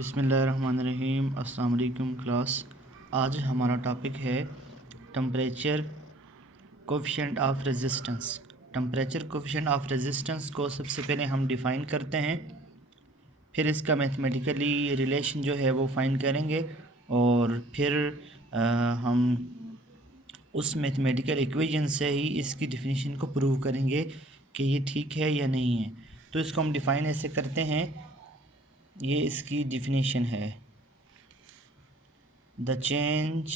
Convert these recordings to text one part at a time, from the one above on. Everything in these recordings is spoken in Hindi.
बिस्मिल्लाहिर्रहमानिर्रहीम। अस्सलाम वालेकुम क्लास। आज हमारा टॉपिक है temperature coefficient of resistance. Temperature coefficient of resistance को सबसे पहले हम डिफ़ाइन करते हैं, फिर इसका मैथमेटिकली रिलेशन जो है वो फाइंड करेंगे और फिर हम उस मैथमेटिकल इक्वेशन से ही इसकी डिफिनीशन को प्रूव करेंगे कि ये ठीक है या नहीं है। तो इसको हम डिफ़ाइन ऐसे करते हैं, ये इसकी डिफिनीशन है। The change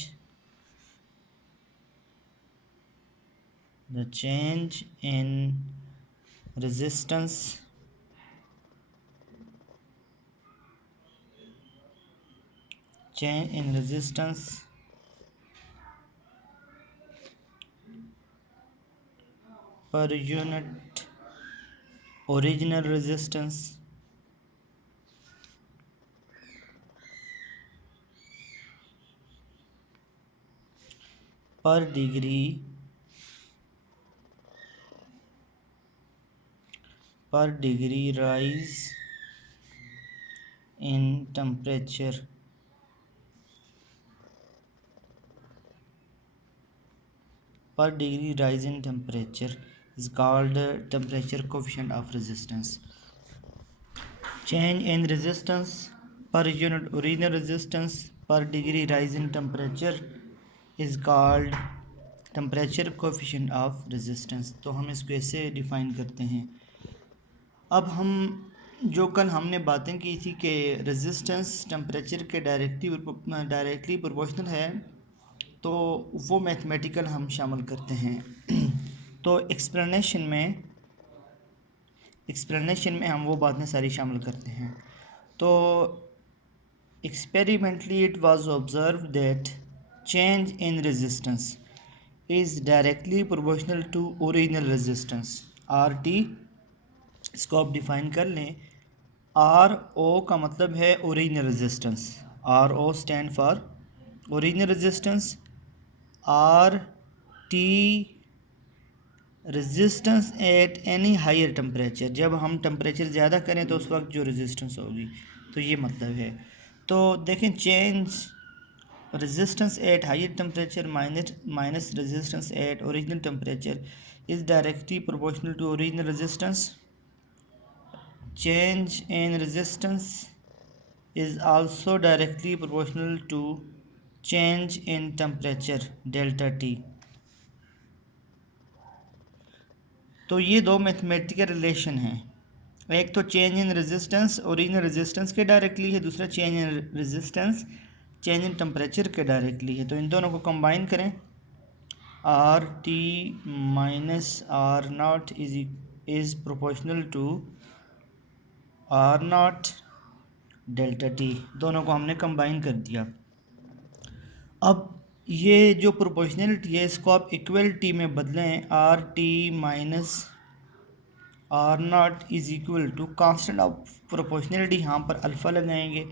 in resistance per unit original resistance per degree rise in temperature is called temperature coefficient of resistance. Change in resistance per unit original resistance per degree rise in temperature is called temperature coefficient of resistance. तो हम इसको ऐसे डिफ़ाइन करते हैं। अब हम जो कल हमने बातें की थी कि रेजिस्टेंस टेम्परेचर के डायरेक्टली प्रोपोर्शनल है, तो वो मैथमेटिकल हम शामिल करते हैं। तो एक्सप्लेनेशन में हम वो बातें सारी शामिल करते हैं। तो experimentally it was observed that change in resistance is directly proportional to original resistance RT। इसको आप डिफ़ाइन कर लें। आर ओ का मतलब है original resistance, R O stand for original resistance. R T resistance at any higher temperature, जब हम टेम्परेचर ज़्यादा करें तो उस वक्त जो रेजिस्टेंस होगी, तो ये मतलब है। तो देखें, change resistance at higher temperature minus resistance at original temperature is directly proportional to original resistance. Change in resistance is also directly proportional to change in temperature delta T। तो ये दो मैथमेटिकल रिलेशन हैं। एक तो change in resistance original resistance के डायरेक्टली है, दूसरा change in resistance change in temperature के डायरेक्टली है। तो इन दोनों को कंबाइन करें, R T minus R naught is proportional to R naught delta T. दोनों को हमने कंबाइन कर दिया। अब ये जो प्रोपोर्शनलिटी है इसको आप इक्वलिटी में बदलें, R T minus R naught is equal to constant of proportionality, यहाँ पर अल्फ़ा लगाएंगे,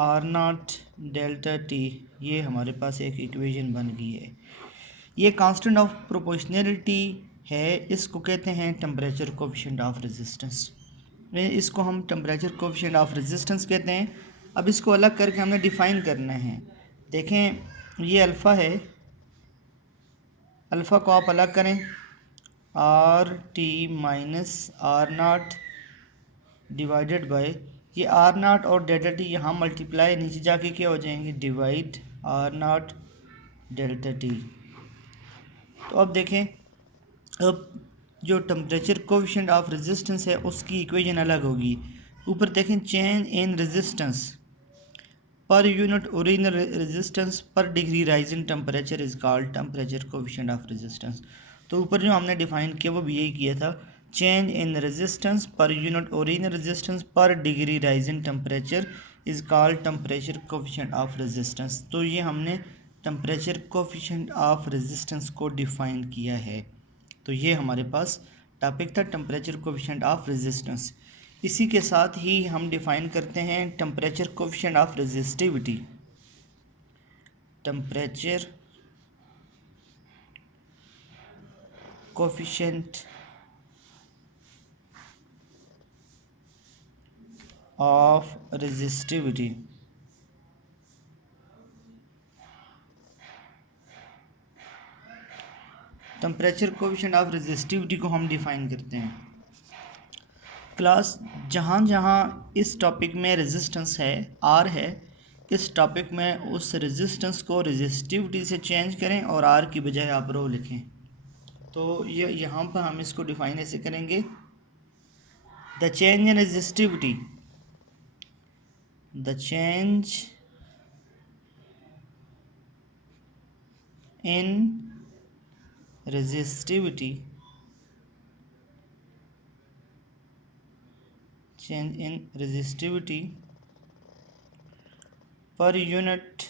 आर नॉट डेल्टा टी। ये हमारे पास एक इक्वेशन बन गई है। ये कांस्टेंट ऑफ प्रोपोर्शनलिटी है, इसको कहते हैं टेम्परेचर कोफिशिएंट ऑफ रेजिस्टेंस। इसको हम टेम्परेचर कोफिशिएंट ऑफ रेजिस्टेंस कहते हैं। अब इसको अलग करके हमने डिफ़ाइन करना है। देखें, ये अल्फ़ा है, अल्फ़ा को आप अलग करें, R T minus R naught divided by ये आर नाट और डेल्टा टी यहाँ मल्टीप्लाई, नीचे जाके क्या हो जाएंगे, divide R naught delta T. तो अब देखें, अब जो टेम्परेचर कोफिशिएंट ऑफ रेजिस्टेंस है उसकी इक्वेशन अलग होगी। ऊपर देखें, change in resistance per unit original resistance per degree rise in temperature is called temperature coefficient of resistance. तो ऊपर जो हमने डिफाइन किया वो भी यही किया था, change in resistance per unit original resistance per degree rise in temperature is called temperature coefficient of resistance. तो ये हमने टेम्परेचर कोफिशिएंट ऑफ रेजिस्टेंस को डिफ़ाइन किया है। तो ये हमारे पास टॉपिक था टेम्परेचर कोफिशिएंट ऑफ रेजिस्टेंस। इसी के साथ ही हम डिफ़ाइन करते हैं temperature coefficient of resistivity. Temperature coefficient of resistivity. Temperature coefficient of resistivity को हम डिफाइन करते हैं क्लास, जहाँ जहाँ इस टॉपिक में रेजिस्टेंस है आर है, इस टॉपिक में उस रेजिस्टेंस को रेजिस्टिविटी से चेंज करें और आर की बजाय आप रो लिखें। तो ये यहाँ पर हम इसको डिफाइन ऐसे करेंगे, the change in resistivity, the change in resistivity, change in resistivity per unit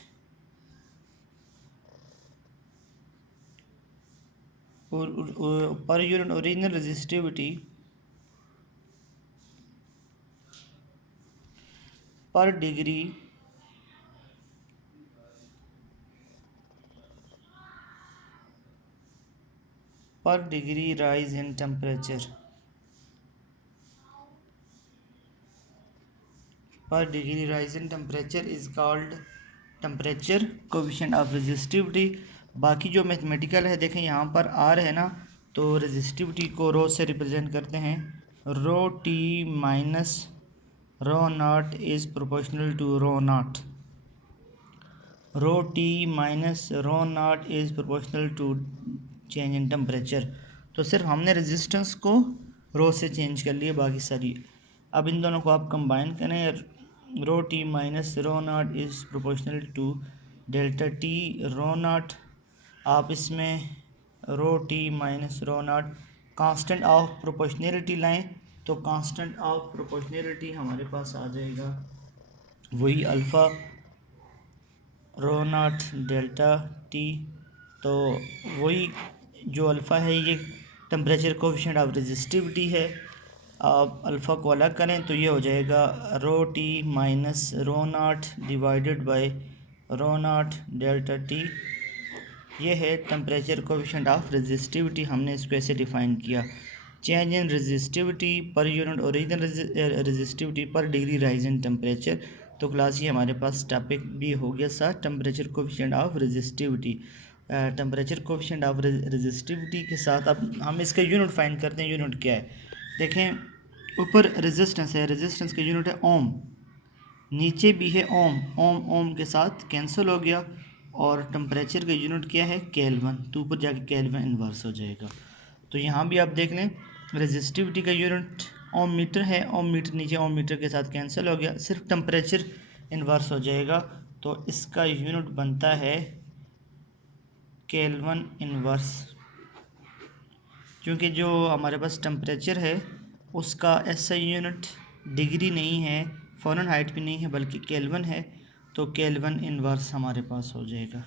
per unit original resistivity per degree rise in temperature, per degree rise in temperature is called temperature coefficient of resistivity। बाकी जो मैथमेटिकल है देखें यहाँ पर आर है ना, तो रेजिस्टिविटी को रो से रिप्रेजेंट करते हैं, rho T minus rho naught is proportional to rho naught, rho T minus rho naught is proportional to change in temperature. तो सिर्फ हमने रेजिस्टेंस को रो से चेंज कर लिया, बाकी सारी। अब इन दोनों को आप कंबाइन करें, rho T minus rho naught is proportional to delta T rho naught. आप इसमें rho T minus rho naught constant of proportionality लाएं, तो कांस्टेंट ऑफ प्रोपोर्शनलिटी हमारे पास आ जाएगा वही alpha rho naught delta T. तो वही जो अल्फ़ा है ये टेम्परेचर कोएफिशिएंट ऑफ रेजिस्टिविटी है। आप अल्फ़ा को अलग करें तो ये हो जाएगा rho T minus rho naught divided by rho naught delta T. ये है टेम्परेचर कोएफिशिएंट ऑफ रेजिस्टिविटी, हमने इसको ऐसे डिफ़ाइन किया। चेंज इन रेजिस्टिविटी पर यूनिट ओरिजिनल रेजिस्टिविटी पर डिग्री राइज इन टेम्परेचर। तो क्लास ये हमारे पास टॉपिक भी हो गया साथ temperature coefficient of resistivity. Temperature coefficient of resistivity के साथ अब हम इसका यूनिट फाइंड करते हैं। यूनिट क्या है देखें, ऊपर रेजिस्टेंस है, रेजिस्टेंस का यूनिट है ओम, नीचे भी है ओम, ओम ओम के साथ कैंसिल हो गया, और टेम्परेचर का यूनिट क्या है केल्विन, तो ऊपर जाके केल्विन इन्वर्स हो जाएगा। तो यहाँ भी आप देख लें रेजिस्टिविटी का यूनिट ओम मीटर है, ओम मीटर नीचे ओम मीटर के साथ कैंसिल हो गया, सिर्फ टेम्परेचर इन्वर्स हो जाएगा, तो इसका यूनिट बनता है केल्विन इन्वर्स। क्योंकि जो हमारे पास टेम्परेचर है उसका ऐसा यूनिट डिग्री नहीं है, फ़ारेनहाइट भी नहीं है, बल्कि केल्विन है, तो केल्विन इन्वर्स हमारे पास हो जाएगा।